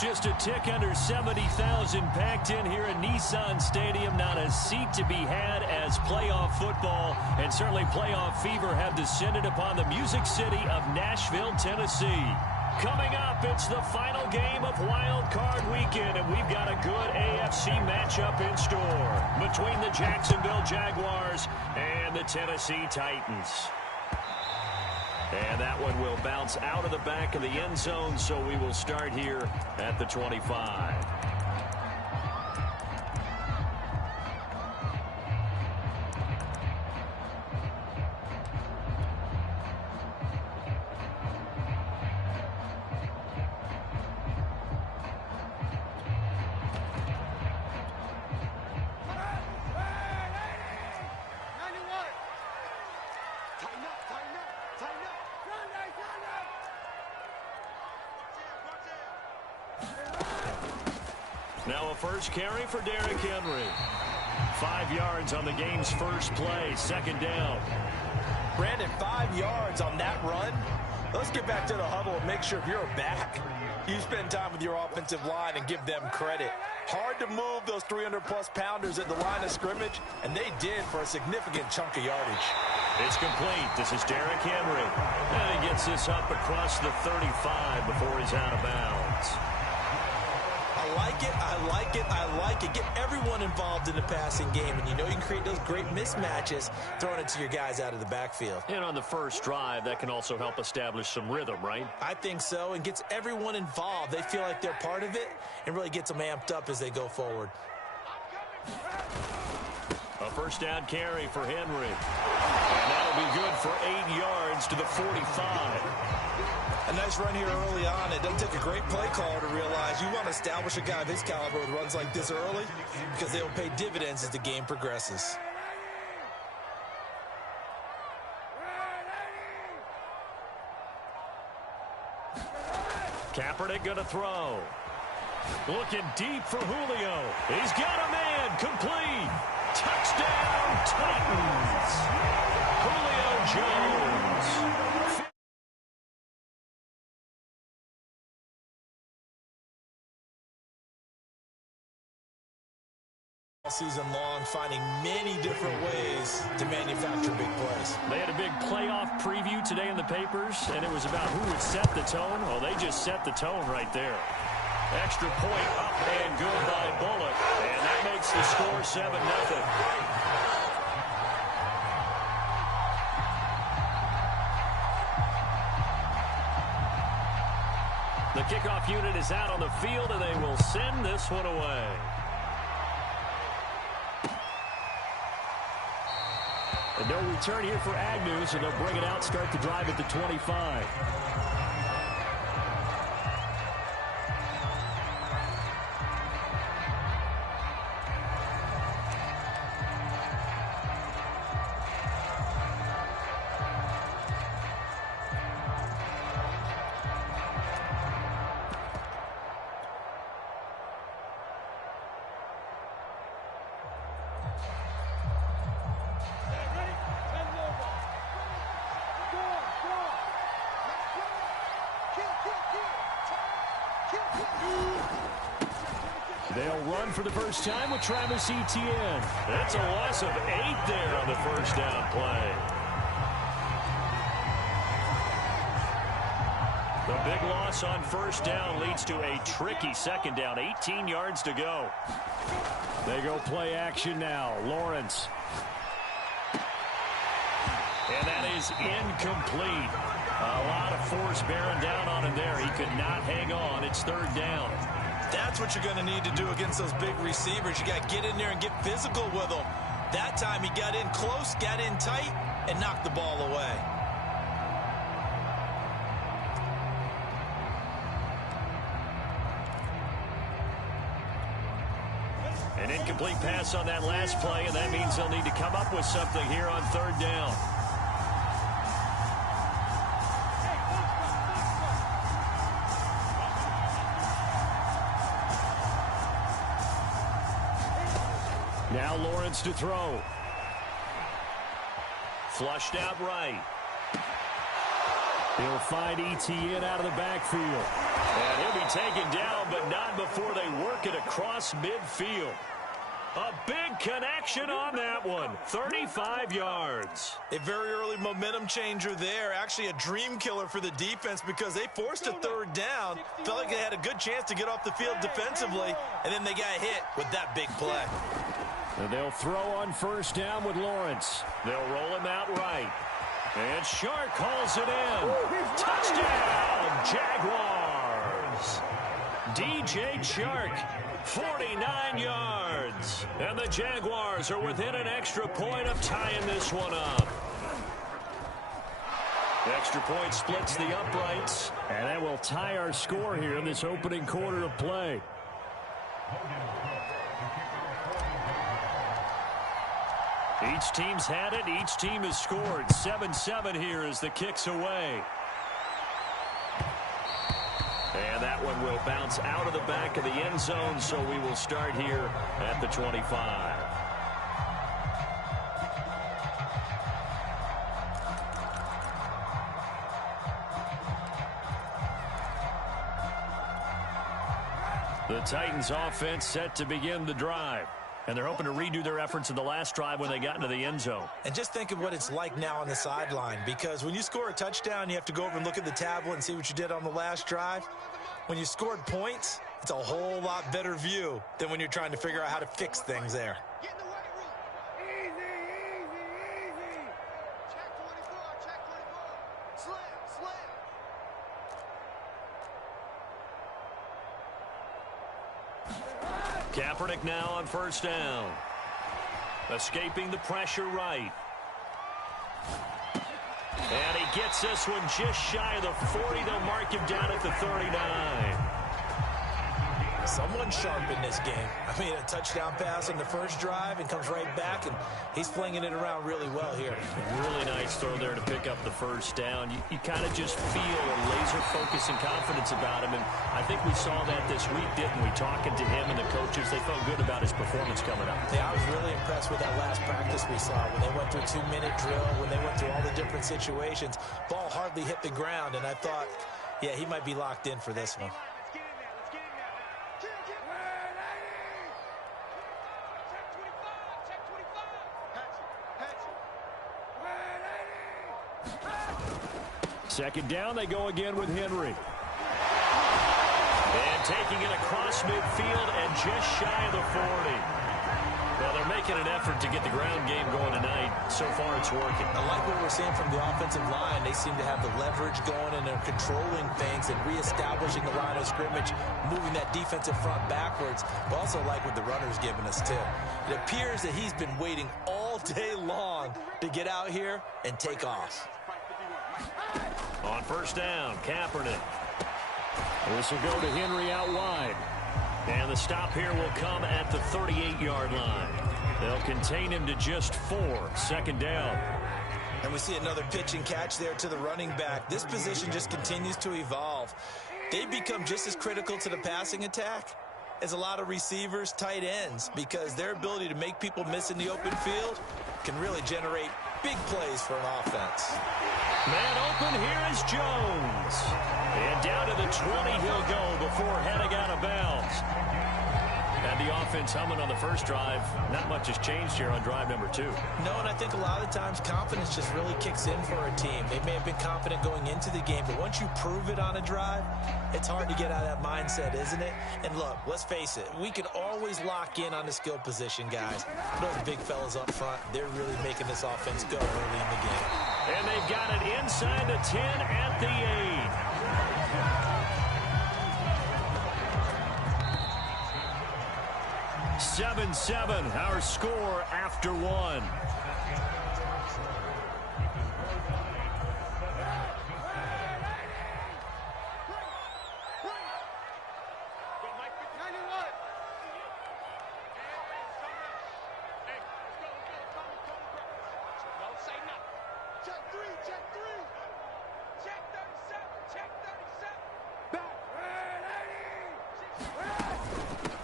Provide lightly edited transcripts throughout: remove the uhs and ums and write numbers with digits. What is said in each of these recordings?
Just a tick under 70,000 packed in here at Nissan Stadium. Not a seat to be had as playoff football and certainly playoff fever have descended upon the Music City of Nashville, Tennessee. Coming up, it's the final game of Wild Card Weekend, and we've got a good AFC matchup in store between the Jacksonville Jaguars and the Tennessee Titans. And that one will bounce out of the back of the end zone, so we will start here at the 25. Now a first carry for Derrick Henry. 5 yards on the game's first play, second down. Brandon, 5 yards on that run. Let's get back to the huddle and make sure if you're a back, you spend time with your offensive line and give them credit. Hard to move those 300-plus pounders at the line of scrimmage, and they did for a significant chunk of yardage. It's complete. This is Derrick Henry. And he gets this up across the 35 before he's out of bounds. I like it, I like it, I like it. Get everyone involved in the passing game, and you know you can create those great mismatches throwing it to your guys out of the backfield. And on the first drive, that can also help establish some rhythm, right? I think so, and gets everyone involved. They feel like they're part of it and really gets them amped up as they go forward. A first down carry for Henry. And that'll be good for 8 yards to the 45. A nice run here early on. It doesn't take a great play caller to realize you want to establish a guy of his caliber with runs like this early because they will pay dividends as the game progresses. Kaepernick going to throw. Looking deep for Julio. He's got a man. Complete. Touchdown, Titans. Julio Jones. All season long, finding many different ways to manufacture big plays. They had a big playoff preview today in the papers, and it was about who would set the tone. Well, they just set the tone right there. Extra point up and good by Bullock, and that makes the score 7-0. The kickoff unit is out on the field, and they will send this one away. And no return here for Agnew, so they'll bring it out, start the drive at the 25. They'll run for the first time with Travis Etienne. That's a loss of 8 there on the first down play. The big loss on first down leads to a tricky second down. 18 yards to go. They go play action now. Lawrence. And that is incomplete. A lot of force bearing down on him there. He could not hang on. It's third down. That's what you're going to need to do against those big receivers. You got to get in there and get physical with them. That time he got in close, got in tight, and knocked the ball away. An incomplete pass on that last play, and that means they'll need to come up with something here on third down. Now Lawrence to throw. Flushed out right. He'll find Etienne out of the backfield. And he'll be taken down, but not before they work it across midfield. A big connection on that one. 35 yards. A very early momentum changer there. Actually a dream killer for the defense because they forced a third down. Felt like they had a good chance to get off the field defensively, and then they got hit with that big play. And they'll throw on first down with Lawrence. They'll roll him out right. And Shark calls it in. Touchdown, Jaguars. DJ Chark, 49 yards. And the Jaguars are within an extra point of tying this one up. The extra point splits the uprights. And that will tie our score here in this opening quarter of play. Each team's had it. Each team has scored. 7-7 here as the kick's away. And that one will bounce out of the back of the end zone, so we will start here at the 25. The Titans offense set to begin the drive. And they're hoping to redo their efforts in the last drive when they got into the end zone. And just think of what it's like now on the sideline, because when you score a touchdown, you have to go over and look at the tablet and see what you did on the last drive. When you scored points, it's a whole lot better view than when you're trying to figure out how to fix things there. Kaepernick now on first down. Escaping the pressure right. And he gets this one just shy of the 40. They'll mark him down at the 39. Someone sharp in this game. I mean, a touchdown pass on the first drive and comes right back, and he's flinging it around really well here. Really nice throw there to pick up the first down. You kind of just feel a laser focus and confidence about him, and I think we saw that this week, didn't we? Talking to him and the coaches, they felt good about his performance coming up. Yeah, I was really impressed with that last practice we saw when they went through a 2-minute drill, when they went through all the different situations. Ball hardly hit the ground, and I thought, yeah, he might be locked in for this one. Second down, they go again with Henry. And taking it across midfield and just shy of the 40. Well, they're making an effort to get the ground game going tonight. So far, it's working. I like what we're seeing from the offensive line. They seem to have the leverage going, and they're controlling things and reestablishing the line of scrimmage, moving that defensive front backwards. But also like what the runner's giving us, too. It appears that he's been waiting all day long to get out here and take off. On first down, Kaepernick. This will go to Henry out wide. And the stop here will come at the 38-yard line. They'll contain him to just 4. Second down. And we see another pitch and catch there to the running back. This position just continues to evolve. They become just as critical to the passing attack as a lot of receivers, tight ends, because their ability to make people miss in the open field can really generate big plays for an offense. Man open, here is Jones. And down to the 20 he'll go before heading out of bounds. And the offense humming on the first drive. Not much has changed here on drive number 2. No, and I think a lot of times confidence just really kicks in for a team. They may have been confident going into the game, but once you prove it on a drive, it's hard to get out of that mindset, isn't it? And look, let's face it, we can always lock in on the skill position, guys. Those big fellas up front, they're really making this offense go early in the game. And they've got it inside the 10 at the 8. 7-7, our score after 1.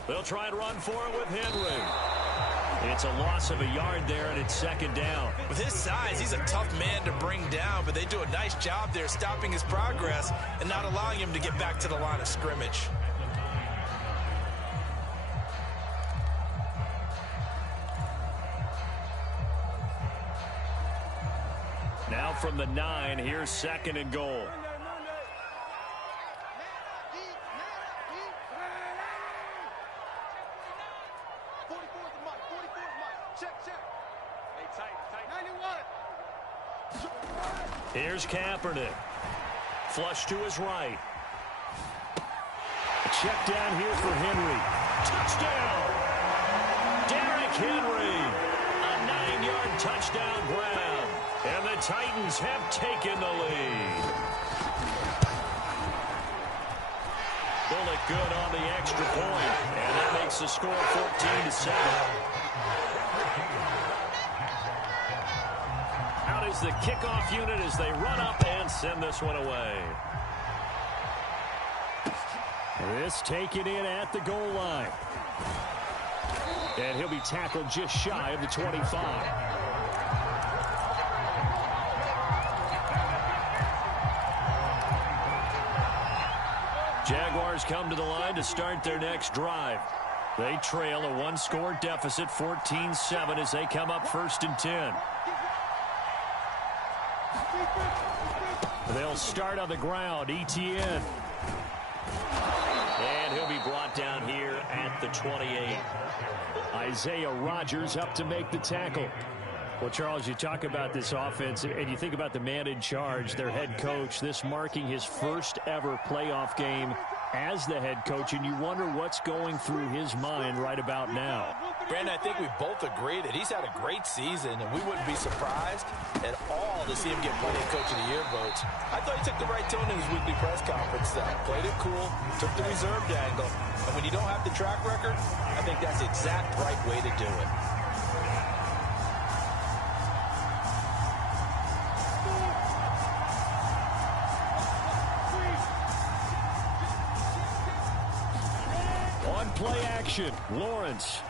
They'll try and run for it with Henry. It's a loss of a yard there, and it's second down. With his size, he's a tough man to bring down, but they do a nice job there stopping his progress and not allowing him to get back to the line of scrimmage. from the 9. Here's 2nd and goal. Here's Kaepernick. Flush to his right. Check down here for Henry. Touchdown! Derrick Henry. A 9-yard touchdown grab. And the Titans have taken the lead. Bullock good on the extra point. And that makes the score 14-7. Out is the kickoff unit as they run up and send this one away. This taken in at the goal line. And he'll be tackled just shy of the 25. Jaguars come to the line to start their next drive. They trail a 1-score deficit, 14-7, as they come up 1st and 10. They'll start on the ground. Etienne. And he'll be brought down here at the 28. Isaiah Rodgers up to make the tackle. Well, Charles, you talk about this offense, and you think about the man in charge, their head coach, this marking his first ever playoff game as the head coach, and you wonder what's going through his mind right about now. Brandon, I think we both agree that he's had a great season, and we wouldn't be surprised at all to see him get plenty of Coach of the Year votes. I thought he took the right tone in his weekly press conference, though. Played it cool, took the reserved angle, and when you don't have the track record, I think that's the exact right way to do it. Play action. Lawrence.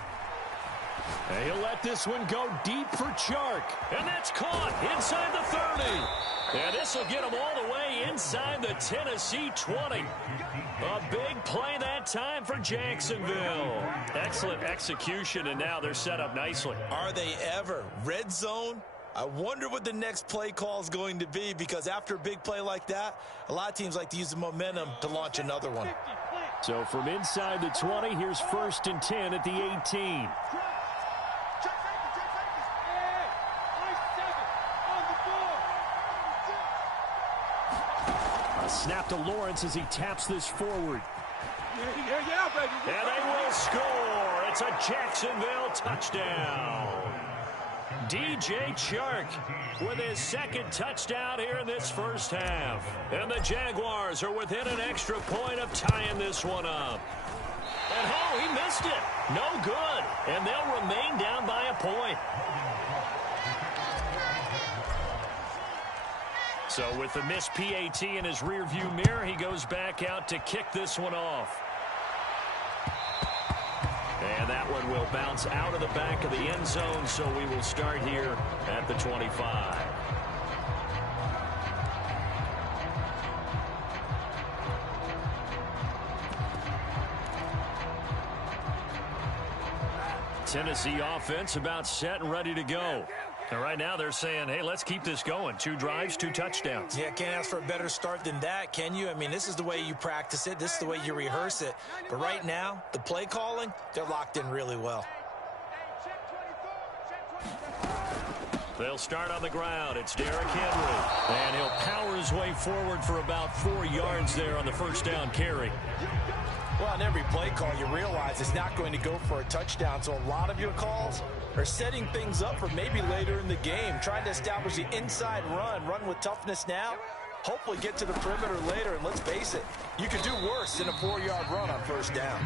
And he'll let this one go deep for Chark. And that's caught inside the 30. And this will get him all the way inside the Tennessee 20. A big play that time for Jacksonville. Excellent execution, and now they're set up nicely. Are they ever? Red zone? I wonder what the next play call is going to be, because after a big play like that, a lot of teams like to use the momentum to launch another one. So from inside the 20, here's 1st and 10 at the 18. A snap to Lawrence as he taps this forward. And they will score. It's a Jacksonville touchdown. DJ Chark with his 2nd touchdown here in this first half. And the Jaguars are within an extra point of tying this one up. And oh, he missed it. No good. And they'll remain down by a point. So with the missed PAT in his rearview mirror, he goes back out to kick this one off. And that one will bounce out of the back of the end zone, so we will start here at the 25. Tennessee offense about set and ready to go. And right now they're saying, hey, let's keep this going. 2 drives, 2 touchdowns. Yeah, can't ask for a better start than that, can you? I mean, this is the way you practice it. This is the way you rehearse it. But right now, the play calling, they're locked in really well. They'll start on the ground. It's Derrick Henry. And he'll power his way forward for about 4 yards there on the first down carry. Well, on every play call, you realize it's not going to go for a touchdown. So a lot of your calls are setting things up for maybe later in the game, trying to establish the inside run with toughness now, hopefully get to the perimeter later. And let's face it, you could do worse than a 4-yard run on first down.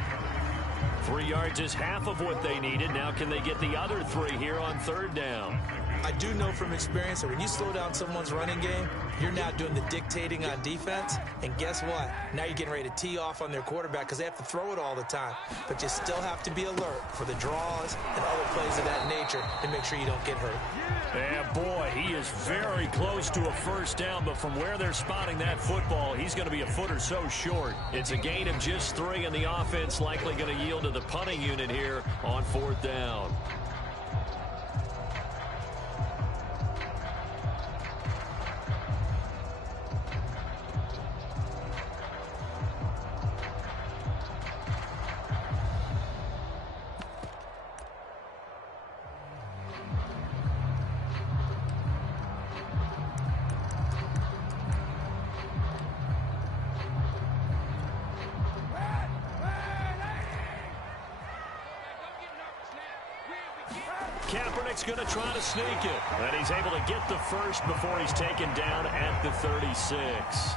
3 yards is half of what they needed. Now can they get the other 3 here on 3rd down? I do know from experience that when you slow down someone's running game, you're now doing the dictating on defense. And guess what? Now you're getting ready to tee off on their quarterback because they have to throw it all the time. But you still have to be alert for the draws and other plays of that nature to make sure you don't get hurt. And boy, he is very close to a first down, but from where they're spotting that football, he's going to be a foot or so short. It's a gain of just 3, and the offense likely going to yield to the punting unit here on 4th down. Kaepernick's going to try to sneak it. And he's able to get the first before he's taken down at the 36.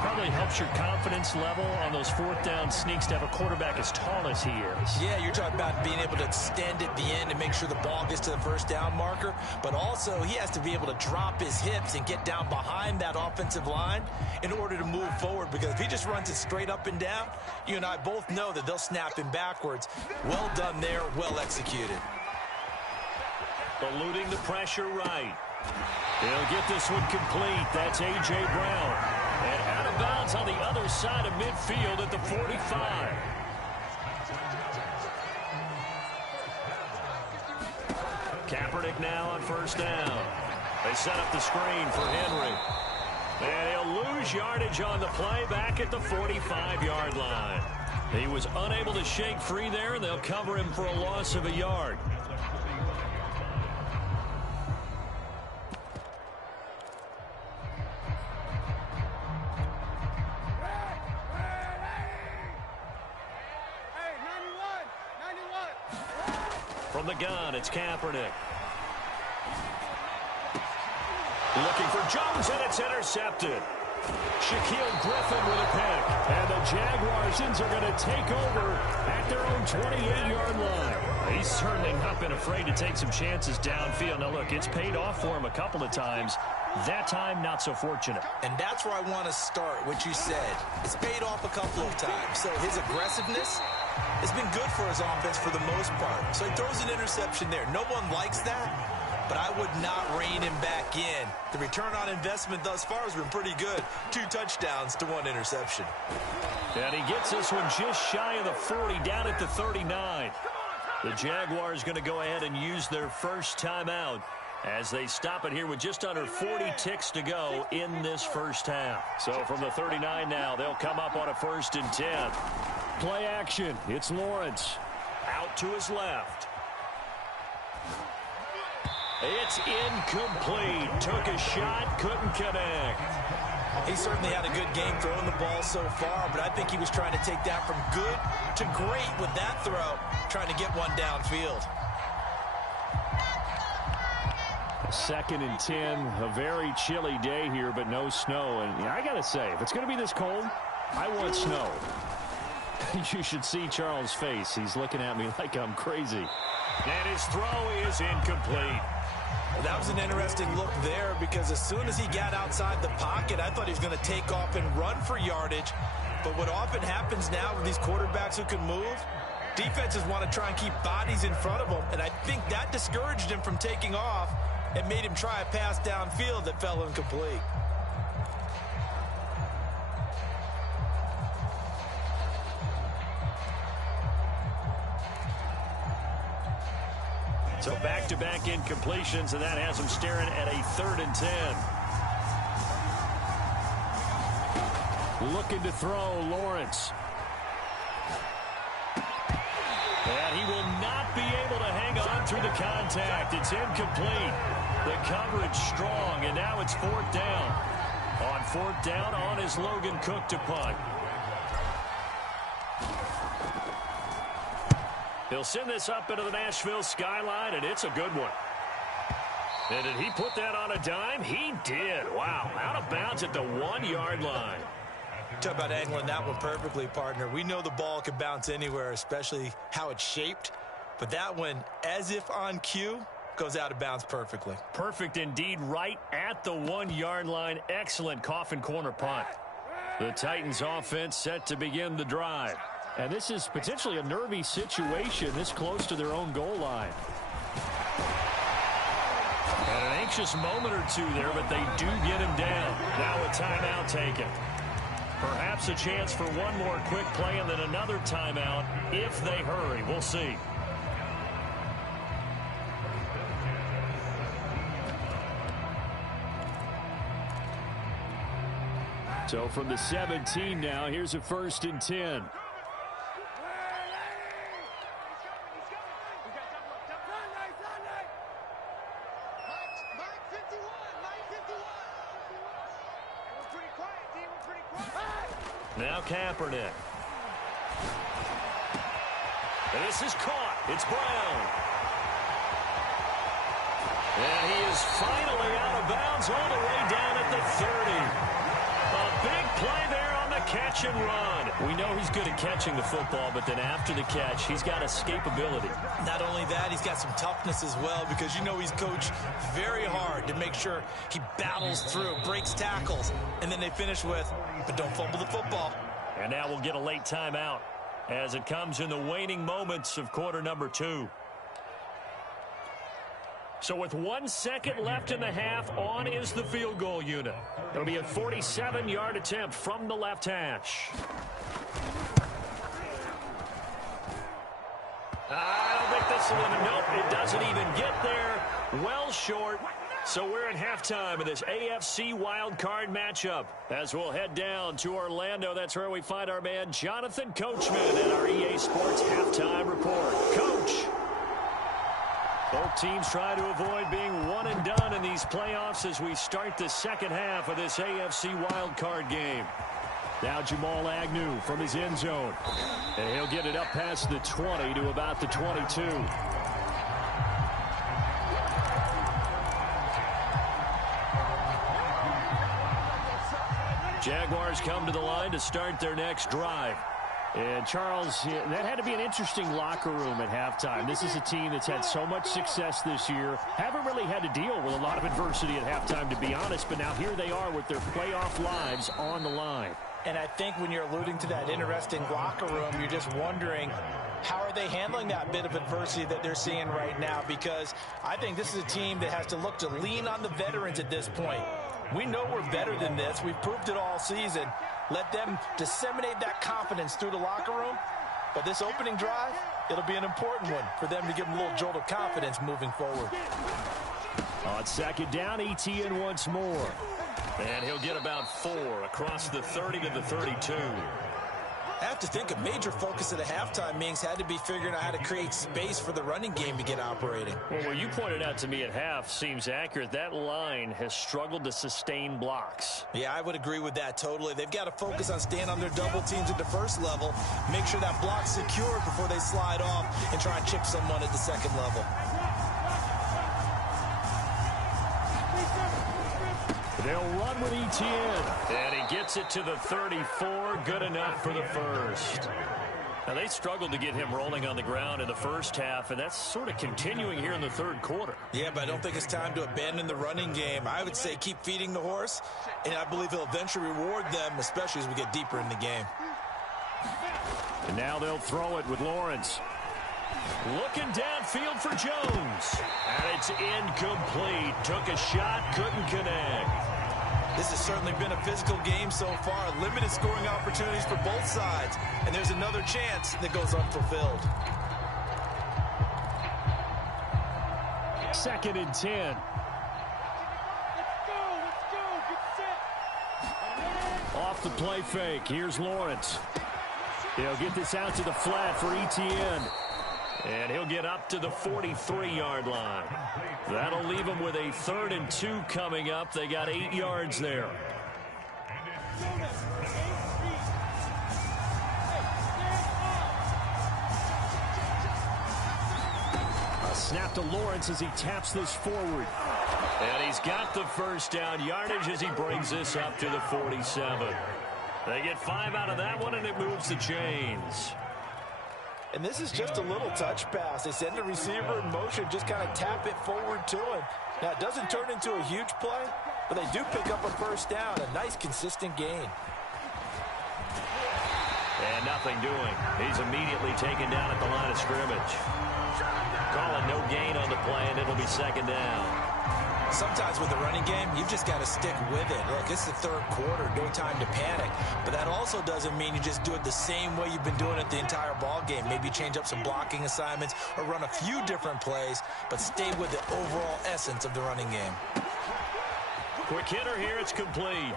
Probably helps your confidence level on those fourth down sneaks to have a quarterback as tall as he is. Yeah, you're talking about being able to extend at the end and make sure the ball gets to the first down marker. But also, he has to be able to drop his hips and get down behind that offensive line in order to move forward. Because if he just runs it straight up and down, you and I both know that they'll snap him backwards. Well done there, well executed. Eluding the pressure right. He'll get this one complete. That's A.J. Brown. And out of bounds on the other side of midfield at the 45. Kaepernick now on first down. They set up the screen for Henry. And he'll lose yardage on the play back at the 45-yard line. He was unable to shake free there, and they'll cover him for a loss of a yard. From the gun, it's Kaepernick. Looking for Jones, and it's intercepted. Shaquille Griffin with a pick. And the Jaguars are going to take over at their own 28-yard line. He's certainly not been afraid to take some chances downfield. Now, look, it's paid off for him a couple of times. That time, not so fortunate. And that's where I want to start, what you said. It's paid off a couple of times. So his aggressiveness has been good for his offense for the most part. So he throws an interception there. No one likes that, but I would not rein him back in. The return on investment thus far has been pretty good. 2 touchdowns to 1 interception. And he gets this one just shy of the 40, down at the 39. The Jaguars going to go ahead and use their first timeout as they stop it here with just under 40 ticks to go in this first half. So from the 39 now, they'll come up on a 1st and 10. Play action. It's Lawrence. Out to his left. It's incomplete. Took a shot, couldn't connect. He certainly had a good game throwing the ball so far, but I think he was trying to take that from good to great with that throw, trying to get one downfield. 2nd and 10, a very chilly day here, but no snow. And I got to say, if it's going to be this cold, I want snow. You should see Charles' face. He's looking at me like I'm crazy. And his throw is incomplete. Well, that was an interesting look there because as soon as he got outside the pocket, I thought he was going to take off and run for yardage. But what often happens now with these quarterbacks who can move, defenses want to try and keep bodies in front of them. And I think that discouraged him from taking off and made him try a pass downfield that fell incomplete. So back-to-back incompletions, and that has him staring at a 3rd and 10. Looking to throw, Lawrence. And he will not be able to hang on through the contact. It's incomplete. The coverage strong, and now it's 4th down. On 4th down, on is Logan Cook to punt. He'll send this up into the Nashville skyline, and it's a good one. And did he put that on a dime? He did. Wow, out of bounds at the 1-yard line. Talk about angling that one perfectly, partner. We know the ball can bounce anywhere, especially how it's shaped. But that one, as if on cue, goes out of bounds perfectly. Perfect indeed, right at the 1-yard line. Excellent coffin corner punt. The Titans offense set to begin the drive. And this is potentially a nervy situation this close to their own goal line. And an anxious moment or two there, but they do get him down. Now a timeout taken. Perhaps a chance for one more quick play and then another timeout if they hurry. We'll see. So from the 17 now, here's a 1st and 10. Now Kaepernick. And this is caught. It's Brown. And he is finally out of bounds all the way down at the 30. A big play there on the catch and run. We know he's good at catching the football, but then after the catch, he's got escapability. Not only that, he's got some toughness as well, because you know he's coached very hard to make sure he battles through, breaks tackles, and then they finish with, but don't fumble the football. And now we'll get a late timeout as it comes in the waning moments of quarter number 2. So with 1 second left in the half, on is the field goal unit. It'll be a 47-yard attempt from the left hash. I don't think this will even, nope, it doesn't even get there. Well short. So we're at halftime of this AFC wildcard matchup. As we'll head down to Orlando, that's where we find our man Jonathan Coachman at our EA Sports Halftime Report. Coach. Both teams try to avoid being one and done in these playoffs as we start the second half of this AFC wildcard game. Now Jamal Agnew from his end zone. And he'll get it up past the 20 to about the 22. Jaguars come to the line to start their next drive. And, Charles, that had to be an interesting locker room at halftime. This is a team that's had so much success this year. Haven't really had to deal with a lot of adversity at halftime, to be honest. But now here they are with their playoff lives on the line. And I think when you're alluding to that interesting locker room, you're just wondering, how are they handling that bit of adversity that they're seeing right now? Because I think this is a team that has to look to lean on the veterans at this point. We know we're better than this. We've proved it all season. Let them disseminate that confidence through the locker room. But this opening drive, it'll be an important one for them to give them a little jolt of confidence moving forward. On second down, Etienne once more. And he'll get about 4 across the 30 to the 32. I have to think a major focus at the halftime means had to be figuring out how to create space for the running game to get operating. Well, what you pointed out to me at half seems accurate. That line has struggled to sustain blocks. Yeah, I would agree with that totally. They've got to focus on staying on their double teams at the first level, make sure that block's secured before they slide off and try and chip someone at the second level. They'll run with Etienne. And he gets it to the 34. Good enough for the first. Now, they struggled to get him rolling on the ground in the first half, and that's sort of continuing here in the third quarter. Yeah, but I don't think it's time to abandon the running game. I would say keep feeding the horse, and I believe he'll eventually reward them, especially as we get deeper in the game. And now they'll throw it with Lawrence. Looking downfield for Jones. And it's incomplete. Took a shot, couldn't connect. This has certainly been a physical game so far. Limited scoring opportunities for both sides. And there's another chance that goes unfulfilled. 2nd and 10. Off the play fake. Here's Lawrence. He'll get this out to the flat for Etienne. And he'll get up to the 43-yard line. That'll leave him with a 3rd and 2 coming up. They got 8 yards there. A snap to Lawrence as he taps this forward. And he's got the first down yardage as he brings this up to the 47. They get 5 out of that one, and it moves the chains. And this is just a little touch pass. They send the receiver in motion, just kind of tap it forward to him. Now, it doesn't turn into a huge play, but they do pick up a first down, a nice, consistent gain. And nothing doing. He's immediately taken down at the line of scrimmage. Calling no gain on the play, and it'll be 2nd down. Sometimes with the running game, you've just got to stick with it. Look, it's the third quarter, no time to panic. But that also doesn't mean you just do it the same way you've been doing it the entire ball game. Maybe change up some blocking assignments or run a few different plays, but stay with the overall essence of the running game. Quick hitter here, it's complete.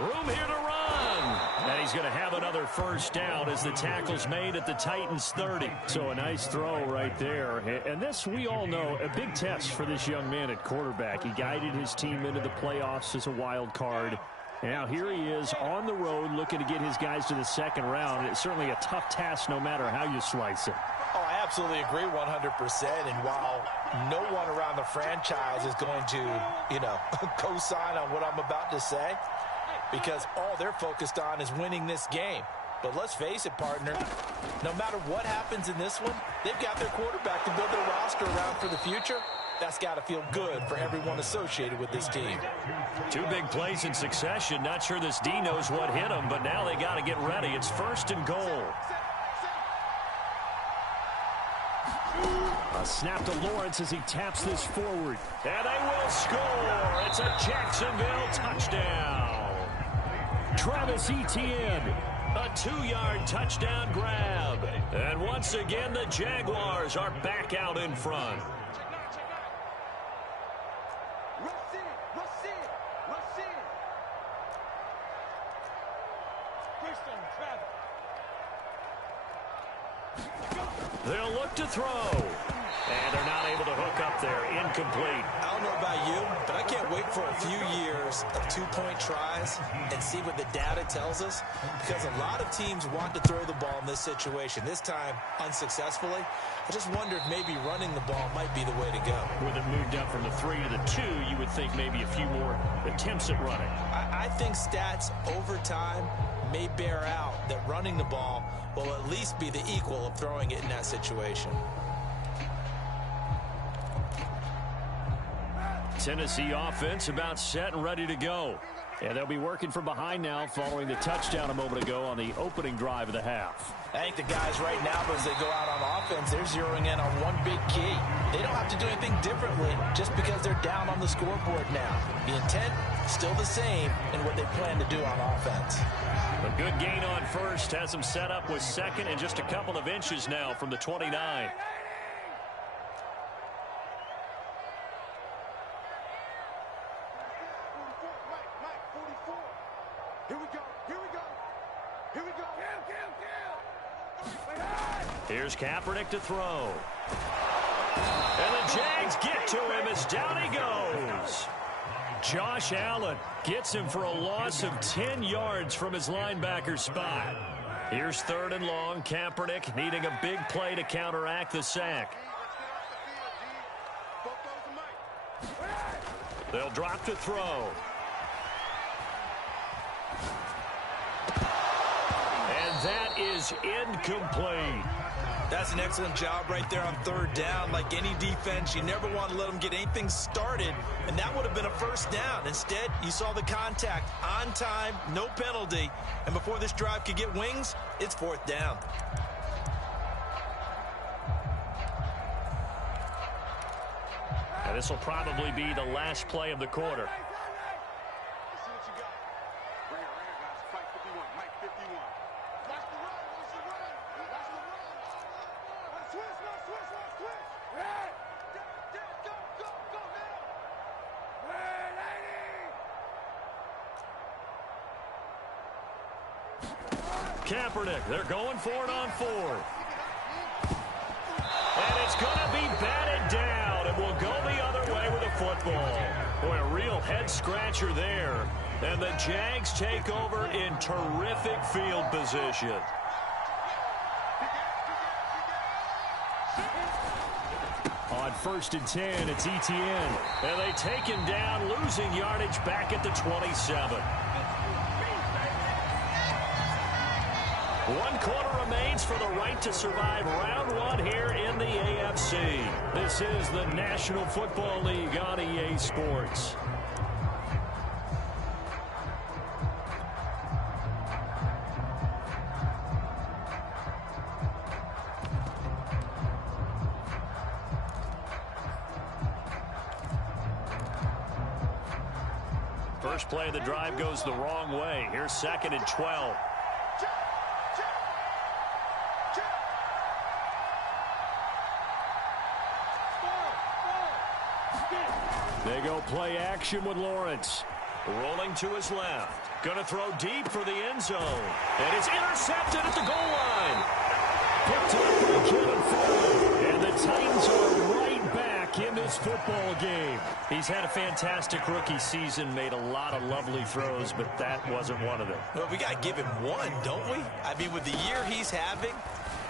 Room here to run. And he's going to have another first down as the tackle's made at the Titans 30. So a nice throw right there. And this, we all know, a big test for this young man at quarterback. He guided his team into the playoffs as a wild card. And now here he is on the road looking to get his guys to the second round. And it's certainly a tough task no matter how you slice it. Oh, I absolutely agree 100%. And while no one around the franchise is going to, co-sign on what I'm about to say, because all they're focused on is winning this game. But let's face it, partner, no matter what happens in this one, they've got their quarterback to build their roster around for the future. That's got to feel good for everyone associated with this team. Two big plays in succession. Not sure this D knows what hit him, but now they got to get ready. It's 1st and goal. A snap to Lawrence as he taps this forward. And they will score. It's a Jacksonville touchdown. Travis Etienne, a 2-yard touchdown grab. And once again, the Jaguars are back out in front. They'll look to throw. And they're not able to hook up there. Incomplete. I don't know about you, but I can't wait for a few years of 2-point tries and see what the data tells us, because a lot of teams want to throw the ball in this situation. This time, unsuccessfully. I just wonder if maybe running the ball might be the way to go. With it moved up from the 3 to the 2, you would think maybe a few more attempts at running. I think stats over time may bear out that running the ball will at least be the equal of throwing it in that situation. Tennessee offense about set and ready to go. And they'll be working from behind now following the touchdown a moment ago on the opening drive of the half. I think the guys right now, as they go out on offense, they're zeroing in on one big key. They don't have to do anything differently just because they're down on the scoreboard now. The intent, still the same in what they plan to do on offense. A good gain on 1st has them set up with 2nd and just a couple of inches now from the 29. Here's Kaepernick to throw. And the Jags get to him as down he goes. Josh Allen gets him for a loss of 10 yards from his linebacker spot. Here's 3rd and long. Kaepernick needing a big play to counteract the sack. They'll drop to throw. And that is incomplete. That's an excellent job right there on 3rd down. Like any defense, you never want to let them get anything started, and that would have been a 1st down. Instead, you saw the contact on time, no penalty, and before this drive could get wings, it's 4th down. And this will probably be the last play of the quarter. Kaepernick, they're going for it on 4th. And it's going to be batted down, and will go the other way with a football. Boy, a real head-scratcher there. And the Jags take over in terrific field position. On 1st and 10, it's Etienne. And they take him down, losing yardage back at the 27. 1 quarter remains for the right to survive round 1 here in the AFC. This is the National Football League on EA Sports. First play of the drive goes the wrong way. Here's 2nd and 12. They go play action with Lawrence. Rolling to his left. Going to throw deep for the end zone. And it's intercepted at the goal line. Picked up by Kevin Ford. And the Titans are right back in this football game. He's had a fantastic rookie season, made a lot of lovely throws, but that wasn't one of them. Well, we got to give him one, don't we? I mean, with the year he's having,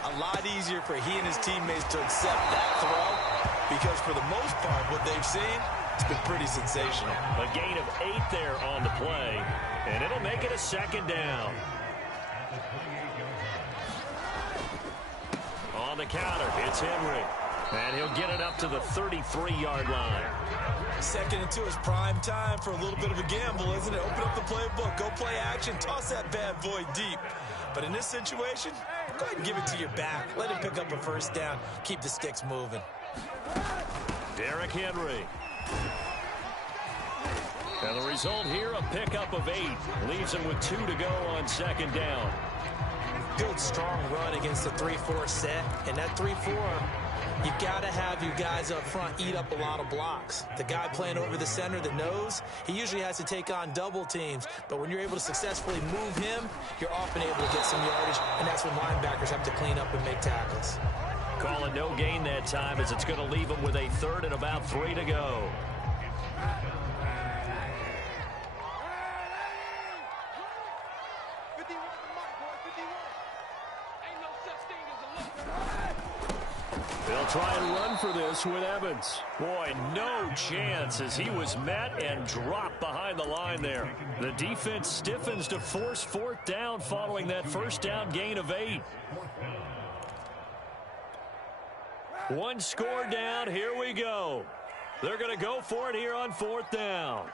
a lot easier for he and his teammates to accept that throw because for the most part, what they've seen, it's been pretty sensational. A gain of 8 there on the play, and it'll make it a second down. On the counter, it's Henry. And he'll get it up to the 33-yard line. 2nd and 2 is prime time for a little bit of a gamble, isn't it? Open up the playbook, go play action, toss that bad boy deep. But in this situation, go ahead and give it to your back. Let him pick up a first down. Keep the sticks moving. Derrick Henry. And the result here, a pickup of 8. Leaves him with 2 to go on 2nd down. Good, strong run against the 3-4 set. And that 3-4, you've got to have your guys up front eat up a lot of blocks. The guy playing over the center, the nose, he usually has to take on double teams. But when you're able to successfully move him, you're often able to get some yardage. And that's when linebackers have to clean up and make tackles. Call it no gain that time as it's going to leave him with a 3rd and about 3 to go. They'll try and run for this with Evans. Boy, no chance as he was met and dropped behind the line there. The defense stiffens to force 4th down following that first down gain of 8. 1 score down. Here we go. They're going to go for it here on 4th down.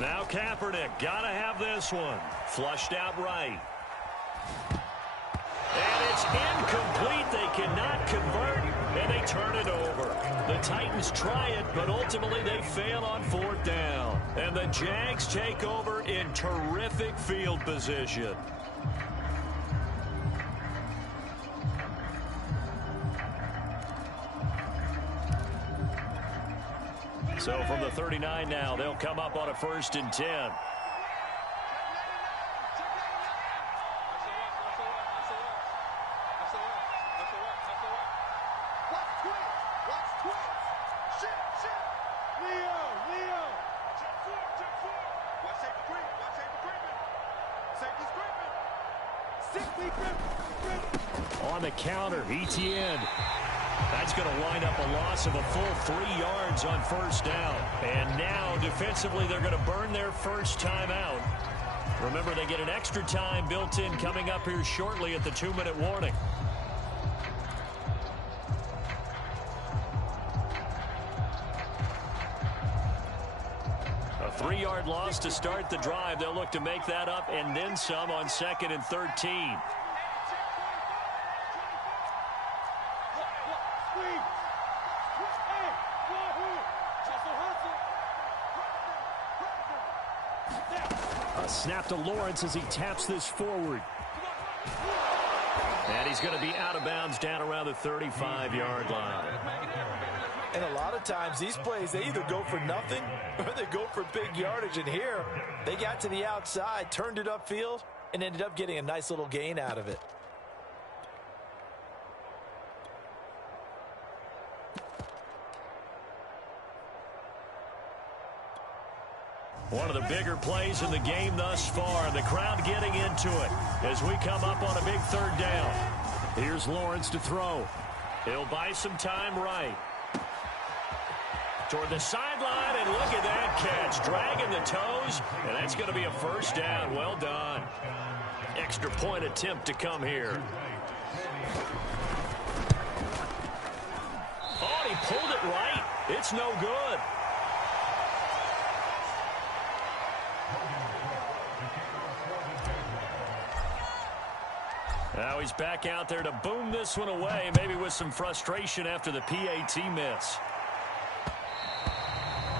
Now Kaepernick, gotta have this one. Flushed out right. And it's incomplete. They cannot convert, and they turn it over. The Titans try it, but ultimately they fail on 4th down. And the Jags take over in terrific field position. So from the 39 now, they'll come up on a 1st and 10. On the counter, Etienne. That's going to wind up a loss of a full 3 yards on 1st down. And now, defensively, they're going to burn their first time out. Remember, they get an extra time built in coming up here shortly at the 2-minute warning. A 3-yard loss to start the drive. They'll look to make that up and then some on 2nd and 13. Snap to Lawrence as he taps this forward. And he's going to be out of bounds down around the 35-yard line. And a lot of times these plays, they either go for nothing or they go for big yardage. And here, they got to the outside, turned it upfield, and ended up getting a nice little gain out of it. One of the bigger plays in the game thus far. The crowd getting into it as we come up on a big 3rd down. Here's Lawrence to throw. He'll buy some time right. Toward the sideline, and look at that catch. Dragging the toes, and that's going to be a 1st down. Well done. Extra point attempt to come here. Oh, he pulled it right. It's no good. Now he's back out there to boom this one away, maybe with some frustration after the PAT miss.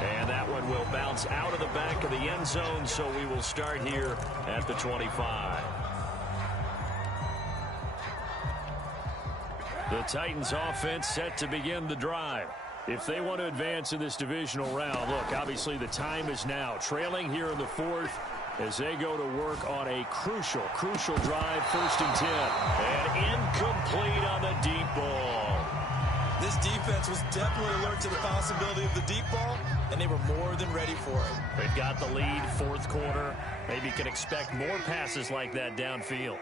And that one will bounce out of the back of the end zone, so we will start here at the 25. The Titans offense set to begin the drive. If they want to advance in this divisional round, look, obviously the time is now. Trailing here in the 4th as they go to work on a crucial drive, 1st and 10. And incomplete on the deep ball. This defense was definitely alert to the possibility of the deep ball, and they were more than ready for it. They've got the lead, fourth quarter. Maybe you can expect more passes like that downfield.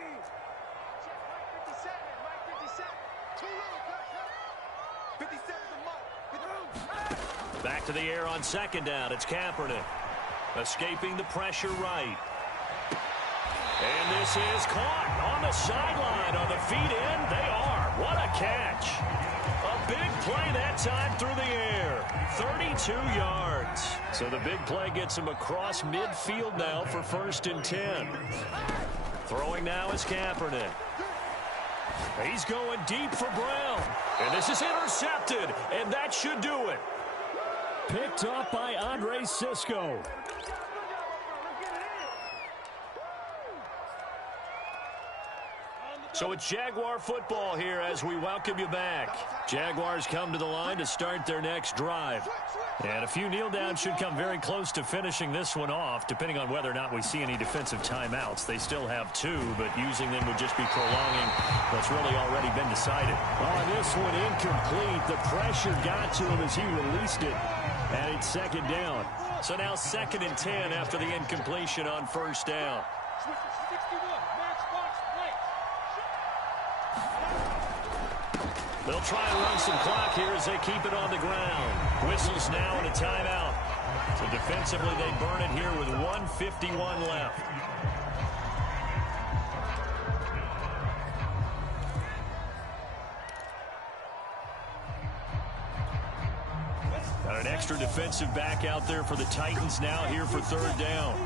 Back to the air on second down. It's Kaepernick. Escaping the pressure right. And this is caught on the sideline. On the feet in, they are. What a catch. A big play that time through the air. 32 yards. So the big play gets him across midfield now for 1st and 10. Throwing now is Kaepernick. He's going deep for Brown. And this is intercepted. And that should do it. Picked up by Andre Sisco. So it's Jaguar football here as we welcome you back. Jaguars come to the line to start their next drive. And a few kneel downs should come very close to finishing this one off, depending on whether or not we see any defensive timeouts. They still have 2, but using them would just be prolonging what's really already been decided. Oh, this one incomplete. The pressure got to him as he released it. And it's 2nd down. So now 2nd and 10 after the incompletion on 1st down. They'll try and run some clock here as they keep it on the ground. Whistles now and a timeout. So defensively they burn it here with 1:51 left. Got an extra defensive back out there for the Titans now here for 3rd down.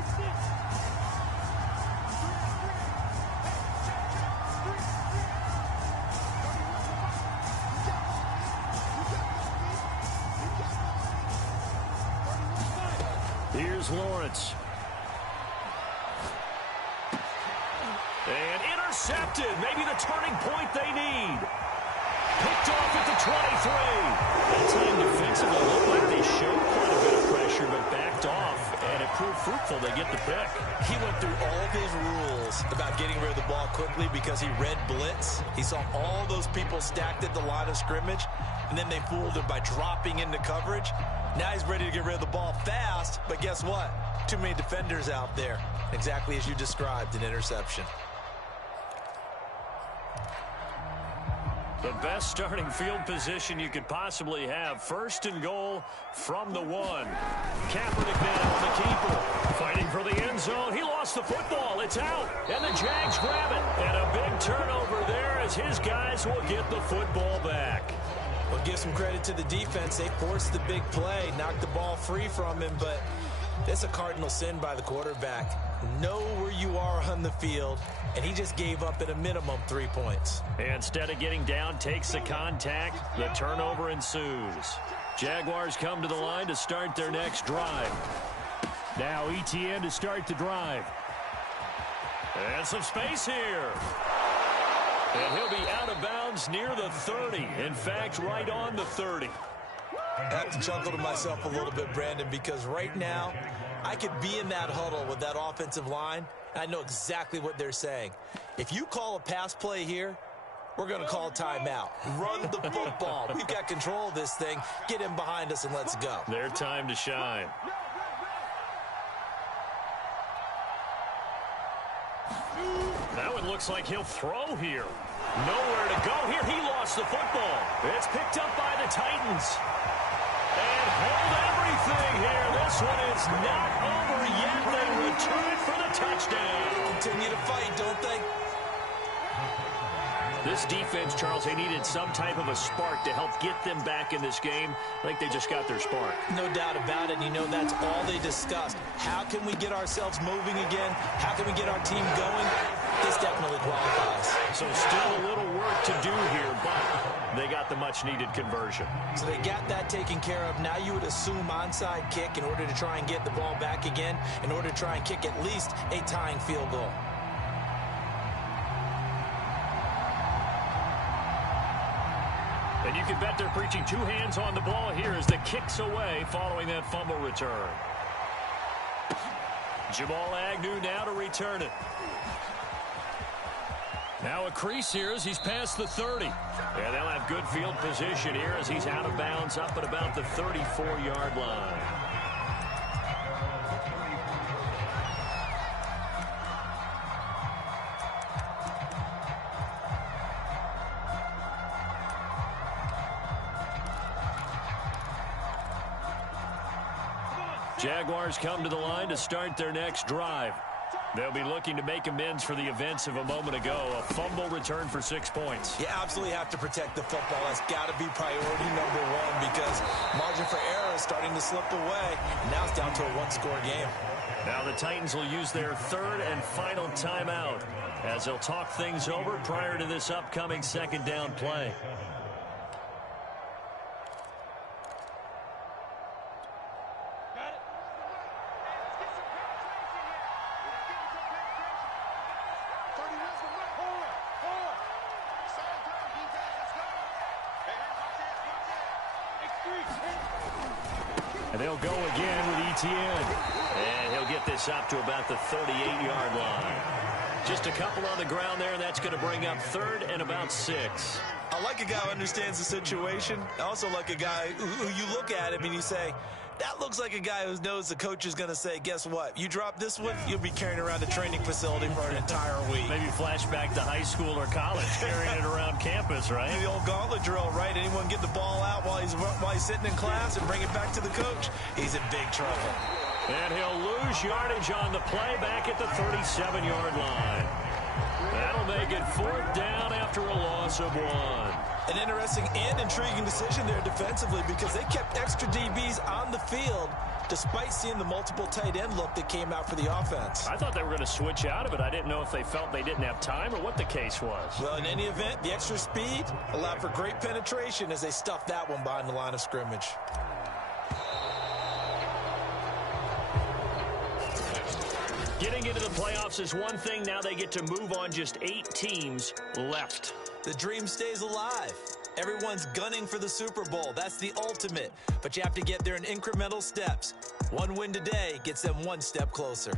Here's Lawrence. And intercepted. Maybe the turning point they need. Picked off at the 23. That time defensively looked like they showed quite a bit of pressure, but backed off, and it proved fruitful. They get the pick. He went through all of his rules about getting rid of the ball quickly because he read blitz. He saw all those people stacked at the line of scrimmage, and then they fooled him by dropping into coverage. Now he's ready to get rid of the ball fast, but guess what? Too many defenders out there. Exactly as you described, an interception. The best starting field position you could possibly have. 1st and goal from the 1. Kaepernick now on the keeper. Fighting for the end zone. He lost the football. It's out. And the Jags grab it. And a big turnover there as his guys will get the football back. Well, give some credit to the defense. They forced the big play, knocked the ball free from him, but that's a cardinal sin by the quarterback. Know where you are on the field, and he just gave up at a minimum 3 points. Instead of getting down, takes the contact. The turnover ensues. Jaguars come to the line to start their next drive. Now ETN to start the drive. And some space here. And he'll be out of bounds near the 30. In fact, right on the 30. I have to chuckle to myself a little bit, Brandon, because right now I could be in that huddle with that offensive line. I know exactly what they're saying. If you call a pass play here, we're going to call timeout. Run the football. We've got control of this thing. Get him behind us and let's go. Their time to shine. That one looks like he'll throw here. Nowhere to go here. He lost the football. It's picked up by the Titans. And hold everything here. This one is not over yet. They return it for the touchdown. Continue to fight, don't they? This defense, Charles, they needed some type of a spark to help get them back in this game. I think they just got their spark. No doubt about it. And you know, that's all they discussed. How can we get ourselves moving again? How can we get our team going? This definitely qualifies. So still a little work to do here, but they got the much-needed conversion. So they got that taken care of. Now you would assume onside kick in order to try and get the ball back again, in order to try and kick at least a tying field goal. And you can bet they're preaching two hands on the ball here as the kick's away following that fumble return. Jamal Agnew now to return it. Now a crease here as he's past the 30. And they'll have good field position here as he's out of bounds up at about the 34-yard line. Jaguars come to the line to start their next drive. They'll be looking to make amends for the events of a moment ago. A fumble return for 6 points. You absolutely have to protect the football. That's got to be priority number one because margin for error is starting to slip away. Now it's down to a one-score game. Now the Titans will use their third and final timeout as they'll talk things over prior to this upcoming second down play. And they'll go again with Etienne. And he'll get this up to about the 38-yard line. Just a couple on the ground there, and that's going to bring up third and about 6. I like a guy who understands the situation. I also like a guy who you look at him and you say, that looks like a guy who knows the coach is going to say, guess what? You drop this one, you'll be carrying around a training facility for an entire week. Maybe flashback to high school or college, carrying it around campus, right? The old gauntlet drill, right? Anyone get the ball out while he's sitting in class and bring it back to the coach? He's in big trouble. And he'll lose yardage on the play back at the 37-yard line. That'll make it fourth down after a loss of 1. An interesting and intriguing decision there defensively because they kept extra DBs on the field despite seeing the multiple tight end look that came out for the offense. I thought they were going to switch out of it. I didn't know if they felt they didn't have time or what the case was. Well, in any event, the extra speed allowed for great penetration as they stuffed that one behind the line of scrimmage. Getting into the playoffs is one thing. Now they get to move on. Just 8 teams left. The dream stays alive. Everyone's gunning for the Super Bowl. That's the ultimate. But you have to get there in incremental steps. One win today gets them one step closer.